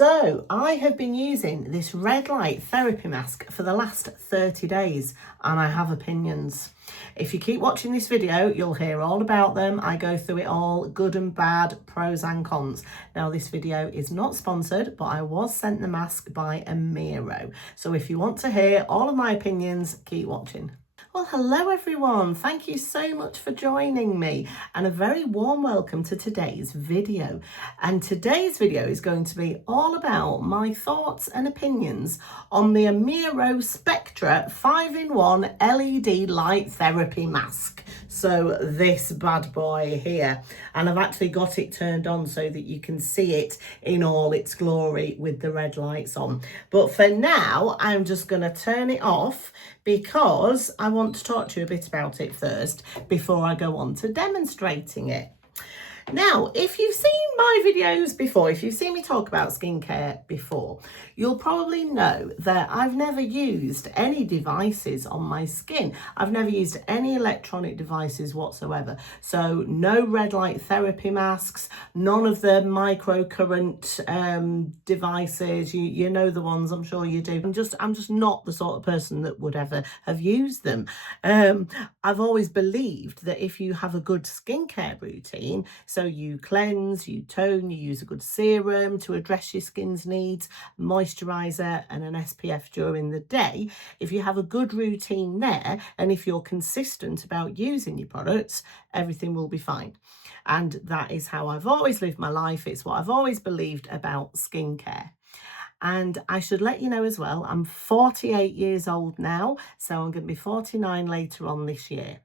So I have been using this red light therapy mask for the last 30 days and I have opinions. If you keep watching this video, you'll hear all about them. I go through it all, good and bad, pros and cons. Now this video is not sponsored, but I was sent the mask by AMIRO. So if you want to hear all of my opinions, keep watching. Well, hello everyone. Thank you so much for joining me and a very warm welcome to today's video. And today's video is going to be all about my thoughts and opinions on the AMIRO Spectra 5-in-1 LED light therapy mask. So this bad boy here, and I've actually got it turned on so that you can see it in all its glory with the red lights on. But for now, I'm just going to turn it off because I want to talk to you a bit about it first before I go on to demonstrating it. Now, if you've seen my videos before, if you've seen me talk about skincare before, you'll probably know that I've never used any devices on my skin. I've never used any electronic devices whatsoever. So no red light therapy masks, none of the microcurrent devices. You know the ones, I'm sure you do. I'm just not the sort of person that would ever have used them. I've always believed that if you have a good skincare routine, so you cleanse, you tone, you use a good serum to address your skin's needs, moisturizer and an SPF during the day. If you have a good routine there, and if you're consistent about using your products, everything will be fine. And that is how I've always lived my life. It's what I've always believed about skincare. And I should let you know as well, I'm 48 years old now, so I'm going to be 49 later on this year.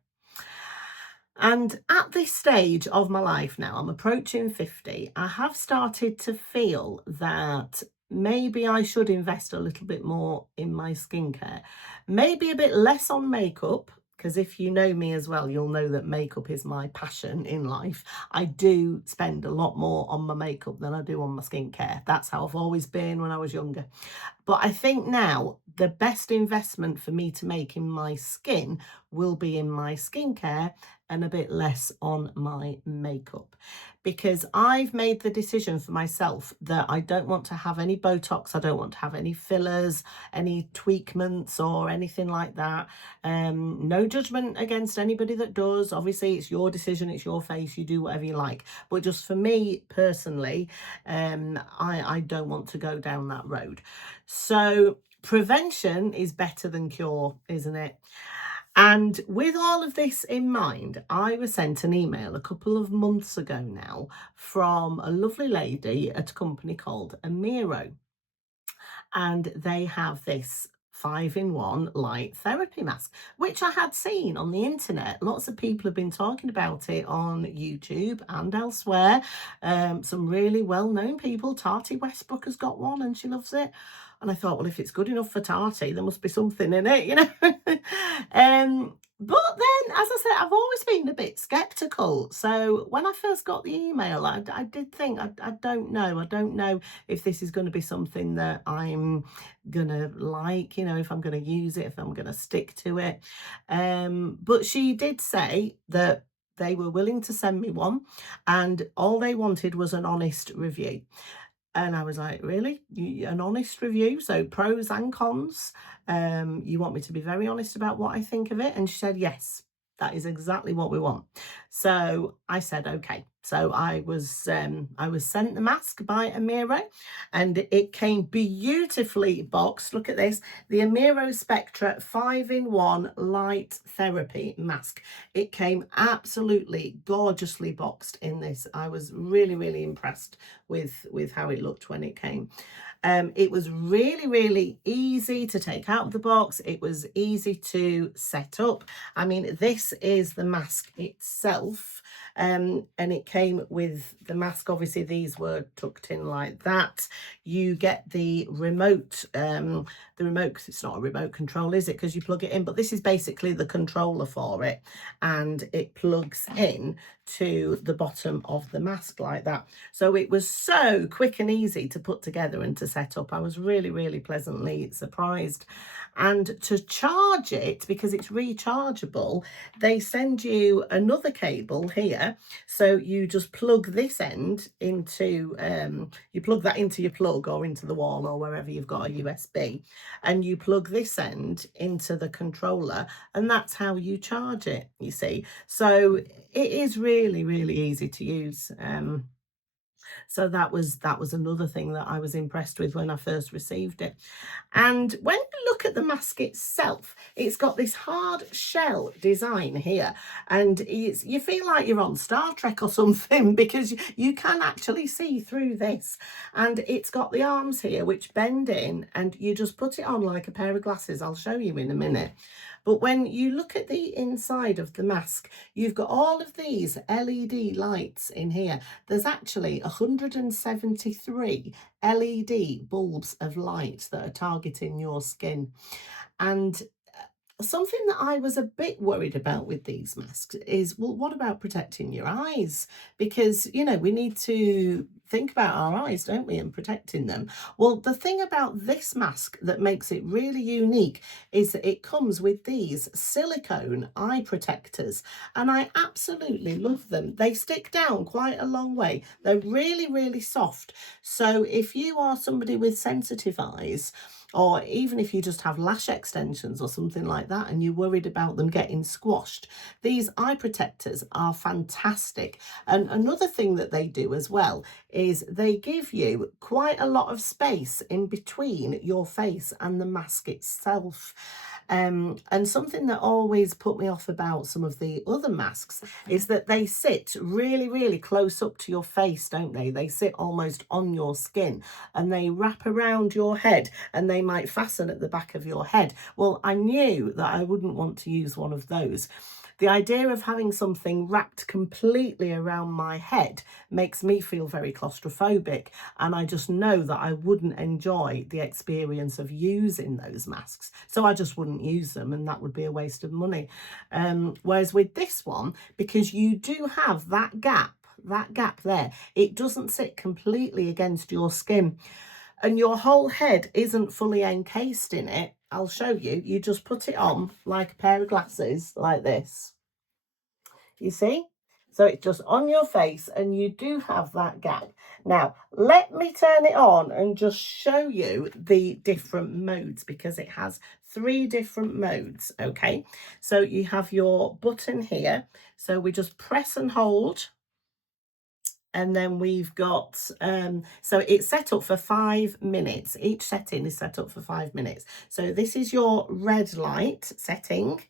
And at this stage of my life now, I'm approaching 50, I have started to feel that maybe I should invest a little bit more in my skincare. Maybe a bit less on makeup, because if you know me as well, you'll know that makeup is my passion in life. I do spend a lot more on my makeup than I do on my skincare. That's how I've always been when I was younger. But I think now the best investment for me to make in my skin will be in my skincare and a bit less on my makeup, because I've made the decision for myself that I don't want to have any Botox, I don't want to have any fillers, any tweakments or anything like that. No judgment against anybody that does. Obviously it's your decision, it's your face, you do whatever you like, but just for me personally, I don't want to go down that road. So prevention is better than cure, isn't it? And with all of this in mind, I was sent an email a couple of months ago now from a lovely lady at a company called AMIRO. And they have this 5-in-1 light therapy mask, which I had seen on the internet. Lots of people have been talking about it on YouTube and elsewhere. Some really well-known people. Tati Westbrook has got one and she loves it. And I thought, well, if it's good enough for Tati, there must be something in it, you know. But then, as I said, I've always been a bit skeptical. So when I first got the email, I did think, I don't know. I don't know if this is going to be something that I'm going to like, you know, if I'm going to use it, if I'm going to stick to it. But she did say that they were willing to send me one and all they wanted was an honest review. And I was like, really? An honest review? So pros and cons? You want me to be very honest about what I think of it? And she said, yes, that is exactly what we want. So I said, okay. So I was sent the mask by AMIRO and it came beautifully boxed. Look at this, the AMIRO Spectra 5-in-1 light therapy mask. It came absolutely gorgeously boxed in this. I was really, really impressed with how it looked when it came. It was really, really easy to take out of the box. It was easy to set up. I mean, this is the mask itself. And it came with the mask. Obviously, these were tucked in like that. You get the remote, it's not a remote control, is it? Because you plug it in, but this is basically the controller for it. And it plugs in to the bottom of the mask like that. So it was so quick and easy to put together and to set up. I was really, really pleasantly surprised. And to charge it, because it's rechargeable, they send you another cable here. So you just plug this end into, you plug that into your plug or into the wall or wherever you've got a USB, and you plug this end into the controller, and that's how you charge it, you see. So it is really, really easy to use. So that was another thing that I was impressed with when I first received it. And when you look at the mask itself, it's got this hard shell design here, and you feel like you're on Star Trek or something, because you can actually see through this. And it's got the arms here which bend in, and you just put it on like a pair of glasses. I'll show you in a minute. But when you look at the inside of the mask, you've got all of these LED lights in here. There's actually 173 LED bulbs of light that are targeting your skin. And something that I was a bit worried about with these masks is, well, what about protecting your eyes? Because, you know, we need to think about our eyes, don't we, and protecting them. Well, the thing about this mask that makes it really unique is that it comes with these silicone eye protectors, and I absolutely love them. They stick down quite a long way. They're really, really soft. So if you are somebody with sensitive eyes, or even if you just have lash extensions or something like that and you're worried about them getting squashed, these eye protectors are fantastic. And another thing that they do as well is they give you quite a lot of space in between your face and the mask itself. And something that always put me off about some of the other masks is that they sit really, really close up to your face, don't they? They sit almost on your skin, and they wrap around your head, and they might fasten at the back of your head. Well, I knew that I wouldn't want to use one of those. The idea of having something wrapped completely around my head makes me feel very claustrophobic, and I just know that I wouldn't enjoy the experience of using those masks. So I just wouldn't use them, and that would be a waste of money. Whereas with this one, because you do have that gap there, it doesn't sit completely against your skin, and your whole head isn't fully encased in it. I'll show you. You just put it on like a pair of glasses like this. You see? So it's just on your face, and you do have that gap. Now, let me turn it on and just show you the different modes, because it has 3 different modes, okay? So you have your button here. So we just press and hold. And then we've got, so it's set up for 5 minutes. Each setting is set up for 5 minutes. So this is your red light setting.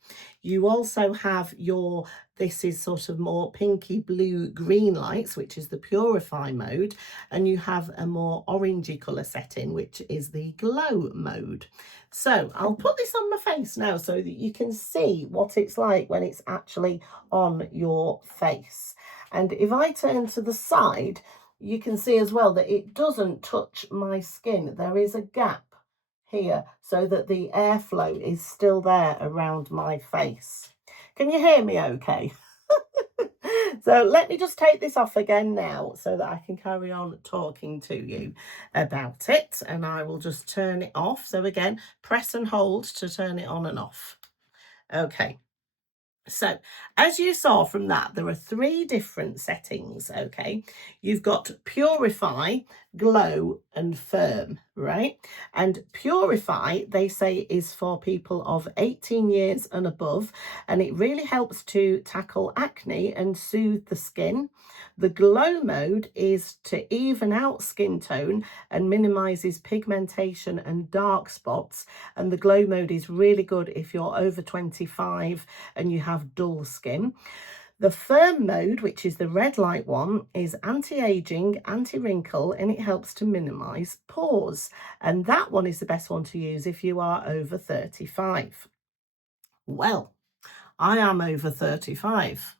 You also have your, this is sort of more pinky blue green lights, which is the Purify mode. And you have a more orangey colour setting, which is the glow mode. So I'll put this on my face now so that you can see what it's like when it's actually on your face. And if I turn to the side, you can see as well that it doesn't touch my skin. There is a gap here so that the airflow is still there around my face. Can you hear me okay? So let me just take this off again now so that I can carry on talking to you about it. And I will just turn it off. So again, press and hold to turn it on and off. Okay. So as you saw from that, there are 3 different settings, okay? You've got Purify, Glow and Firm, right? And Purify, they say, is for people of 18 years and above, and it really helps to tackle acne and soothe the skin. The Glow mode is to even out skin tone and minimises pigmentation and dark spots. And the Glow mode is really good if you're over 25 and you have dull skin. The Firm mode, which is the red light one, is anti-aging, anti-wrinkle, and it helps to minimise pores. And that one is the best one to use if you are over 35. Well, I am over 35.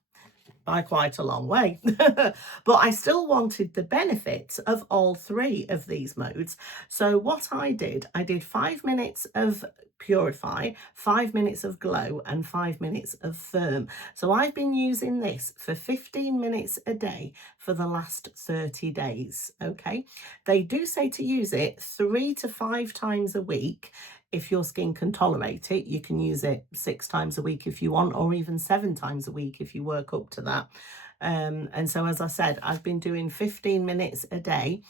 by quite a long way. But I still wanted the benefits of all three of these modes. So what I did 5 minutes of Purify, 5 minutes of Glow, and 5 minutes of Firm. So I've been using this for 15 minutes a day for the last 30 days. Okay, they do say to use it 3 to 5 times a week. If your skin can tolerate it, you can use it 6 times a week if you want, or even 7 times a week if you work up to that. And so, as I said, I've been doing 15 minutes a day,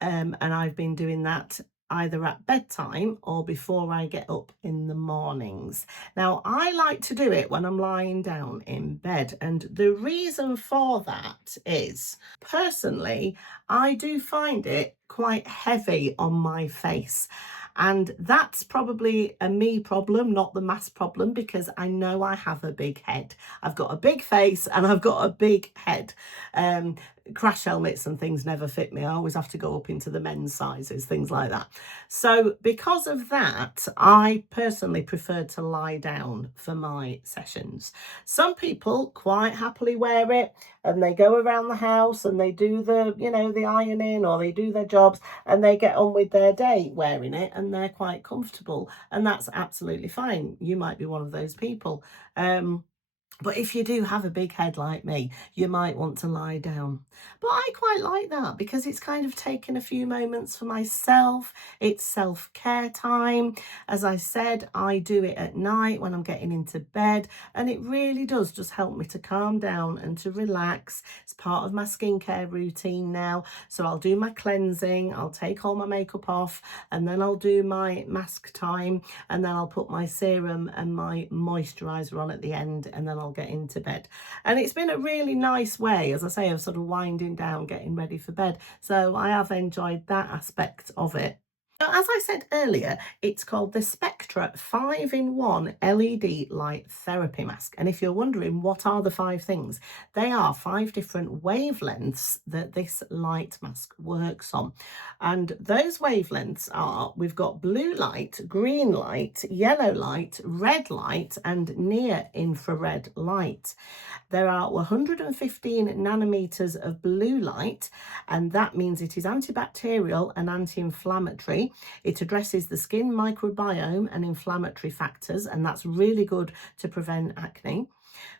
and I've been doing that either at bedtime or before I get up in the mornings. Now, I like to do it when I'm lying down in bed, and the reason for that is, personally, I do find it quite heavy on my face. And that's probably a me problem, not the mask problem, because I know I have a big head. I've got a big face and I've got a big head. Crash helmets and things never fit me. I always have to go up into the men's sizes, things like that. So because of that, I personally prefer to lie down for my sessions. Some people quite happily wear it and they go around the house and they do the, the ironing, or they do their jobs and they get on with their day wearing it and they're quite comfortable, and that's absolutely fine. You might be one of those people. But if you do have a big head like me, you might want to lie down. But I quite like that because it's kind of taken a few moments for myself. It's self-care time. As I said, I do it at night when I'm getting into bed, and it really does just help me to calm down and to relax. It's part of my skincare routine now. So I'll do my cleansing, I'll take all my makeup off, and then I'll do my mask time, and then I'll put my serum and my moisturizer on at the end, and then I'll get into bed. And it's been a really nice way, as I say, of sort of winding down, getting ready for bed. So I have enjoyed that aspect of it. Now, as I said earlier, it's called the Spectra 5-in-1 LED Light Therapy Mask. And if you're wondering what are the 5 things, they are 5 different wavelengths that this light mask works on. And those wavelengths are, we've got blue light, green light, yellow light, red light, and near infrared light. There are 115 nanometers of blue light, and that means it is antibacterial and anti-inflammatory. It addresses the skin microbiome and inflammatory factors, and that's really good to prevent acne.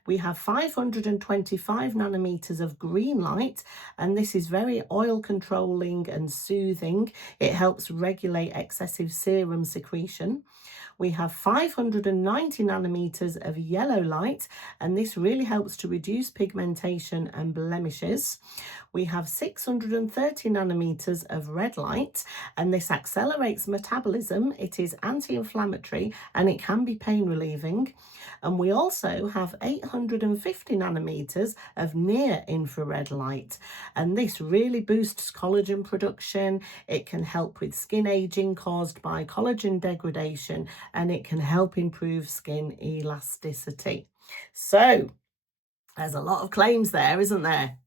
We have 525 nanometers of green light, and this is very oil controlling and soothing. It helps regulate excessive serum secretion. We have 590 nanometers of yellow light, and this really helps to reduce pigmentation and blemishes. We have 630 nanometers of red light, and this accelerates metabolism. It is anti-inflammatory and it can be pain relieving. And we also have 850 nanometers of near infrared light, and this really boosts collagen production. It can help with skin aging caused by collagen degradation, and it can help improve skin elasticity. So there's a lot of claims there, isn't there?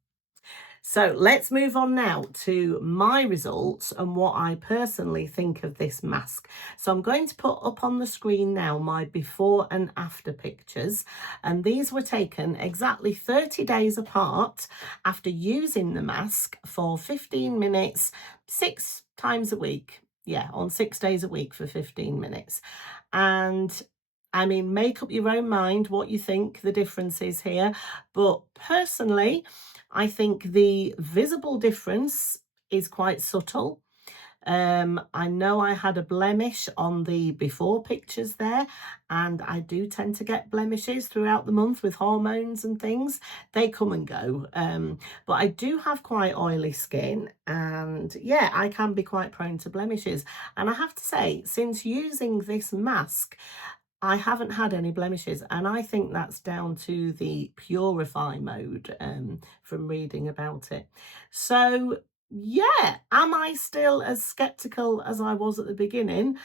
So let's move on now to my results and what I personally think of this mask. So I'm going to put up on the screen now my before and after pictures, and these were taken exactly 30 days apart after using the mask for 15 minutes, 6 times a week. Yeah, on 6 days a week for 15 minutes. And I mean, make up your own mind what you think the difference is here. But personally, I think the visible difference is quite subtle. I know I had a blemish on the before pictures there, and I do tend to get blemishes throughout the month with hormones and things. They come and go. But I do have quite oily skin, and yeah, I can be quite prone to blemishes. And I have to say, since using this mask, I haven't had any blemishes, and I think that's down to the Purify mode from reading about it. So yeah, am I still as skeptical as I was at the beginning?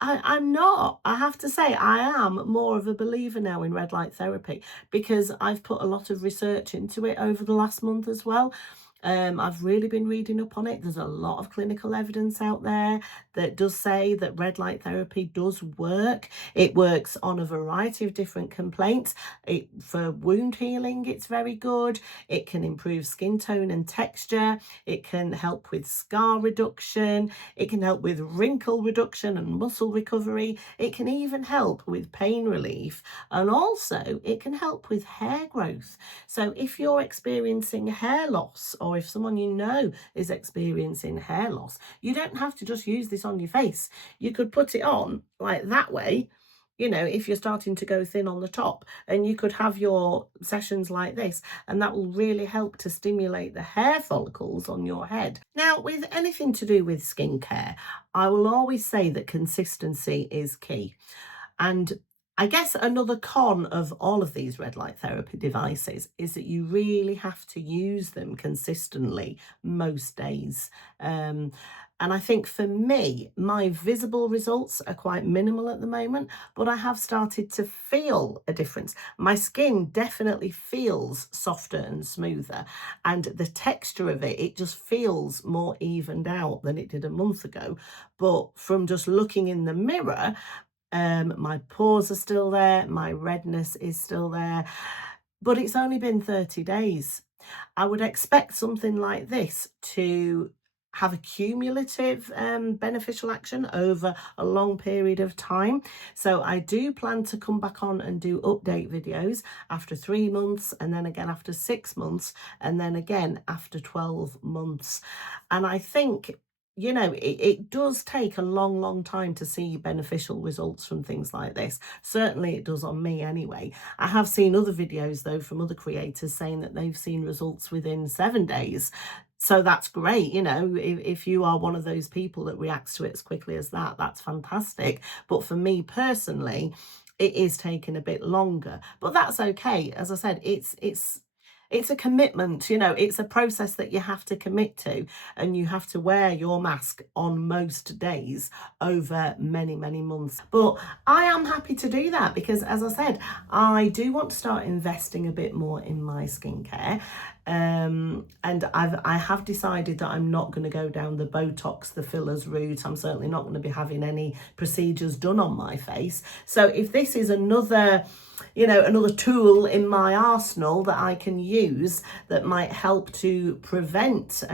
I'm not. I have to say, I am more of a believer now in red light therapy because I've put a lot of research into it over the last month as well. I've really been reading up on it. There's a lot of clinical evidence out there that does say that red light therapy does work. It works on a variety of different complaints. For wound healing, it's very good. It can improve skin tone and texture. It can help with scar reduction. It can help with wrinkle reduction and muscle recovery. It can even help with pain relief. And also, it can help with hair growth. So if you're experiencing hair loss, or if someone you know is experiencing hair loss, you don't have to just use this on your face. You could put it on like that way, you know, if you're starting to go thin on the top, and you could have your sessions like this, and that will really help to stimulate the hair follicles on your head. Now, with anything to do with skincare, I will always say that consistency is key. And I guess another con of all of these red light therapy devices is that you really have to use them consistently most days. And I think for me, my visible results are quite minimal at the moment, but I have started to feel a difference. My skin definitely feels softer and smoother, and the texture of it just feels more evened out than it did a month ago. But from just looking in the mirror, my pores are still there, my redness is still there, but it's only been 30 days. I would expect something like this to have a cumulative beneficial action over a long period of time. So I do plan to come back on and do update videos after 3 months, and then again after 6 months, and then again after 12 months. And I think, you know, it does take a long time to see beneficial results from things like this. Certainly it does on me anyway. I have seen other videos though from other creators saying that they've seen results within 7 days. So that's great, you know, if you are one of those people that reacts to it as quickly as that, that's fantastic. But for me personally, it is taking a bit longer, but that's okay. As I said, it's a commitment, you know, it's a process that you have to commit to, and you have to wear your mask on most days over many months. But I am happy to do that because, as I said, I do want to start investing a bit more in my skincare. And I have decided that I'm not going to go down the Botox, the fillers route. I'm certainly not going to be having any procedures done on my face. So if this is another, you know, another tool in my arsenal that I can use that might help to prevent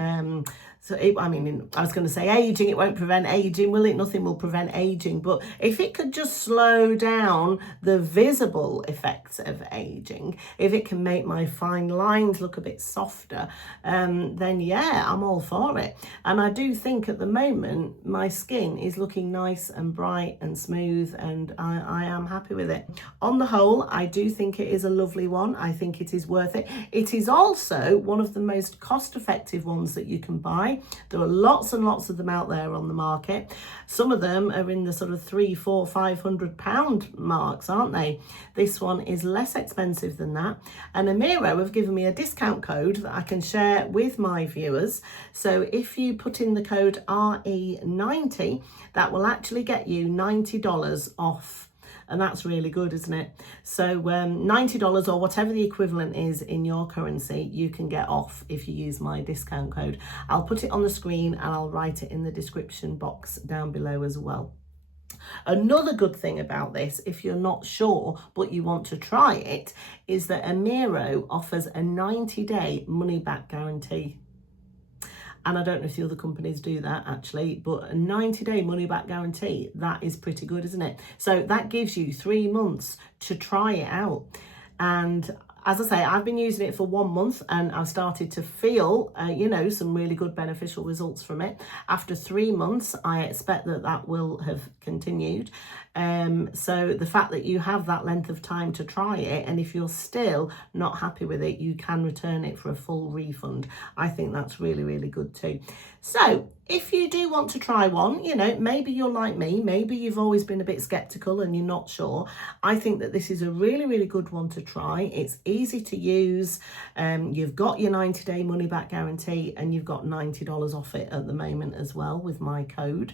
I was going to say aging. It won't prevent aging, will it? Nothing will prevent aging. But if it could just slow down the visible effects of aging, if it can make my fine lines look a bit softer, then yeah, I'm all for it. And I do think at the moment my skin is looking nice and bright and smooth, and I am happy with it. On the whole, I do think it is a lovely one. I think it is worth it. It is also one of the most cost-effective ones that you can buy. There are lots and lots of them out there on the market. Some of them are in the sort of £300, £400, £500 marks, aren't they? This one is less expensive than that. And AMIRO have given me a discount code that I can share with my viewers. So if you put in the code RE90, that will actually get you $90 off. And that's really good, isn't it? So $90 or whatever the equivalent is in your currency, you can get off if you use my discount code. I'll put it on the screen and I'll write it in the description box down below as well. Another good thing about this, if you're not sure but you want to try it, is that AMIRO offers a 90-day money-back guarantee. And I don't know if the other companies do that actually, but a 90-day money-back guarantee, that is pretty good, isn't it? So that gives you 3 months to try it out. And as I say, I've been using it for 1 month and I've started to feel, you know, some really good beneficial results from it. After 3 months, I expect that that will have continued. So the fact that you have that length of time to try it, and if you're still not happy with it, you can return it for a full refund. I think that's really good too. So If you do want to try one, you know, maybe you're like me, maybe you've always been a bit skeptical and you're not sure. I think that this is a really, really good one to try. It's easy to use. You've got your 90-day money back guarantee and you've got $90 off it at the moment as well with my code.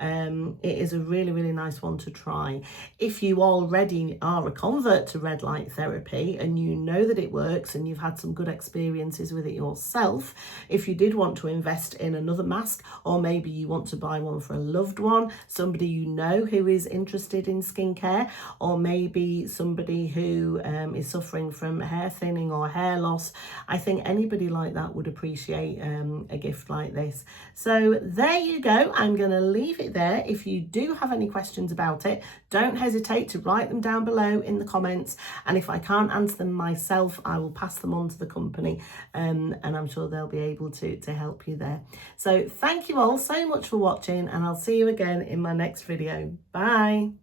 It is a really, really nice one to try. If you already are a convert to red light therapy and you know that it works and you've had some good experiences with it yourself, if you did want to invest in another mask, or maybe you want to buy one for a loved one, somebody you know who is interested in skincare, or maybe somebody who is suffering from hair thinning or hair loss, I think anybody like that would appreciate a gift like this. So there you go. I'm going to leave it there. If you do have any questions about it, don't hesitate to write them down below in the comments, and if I can't answer them myself, I will pass them on to the company, and I'm sure they'll be able to help you there. So thank you all so much for watching, and I'll see you again in my next video. Bye.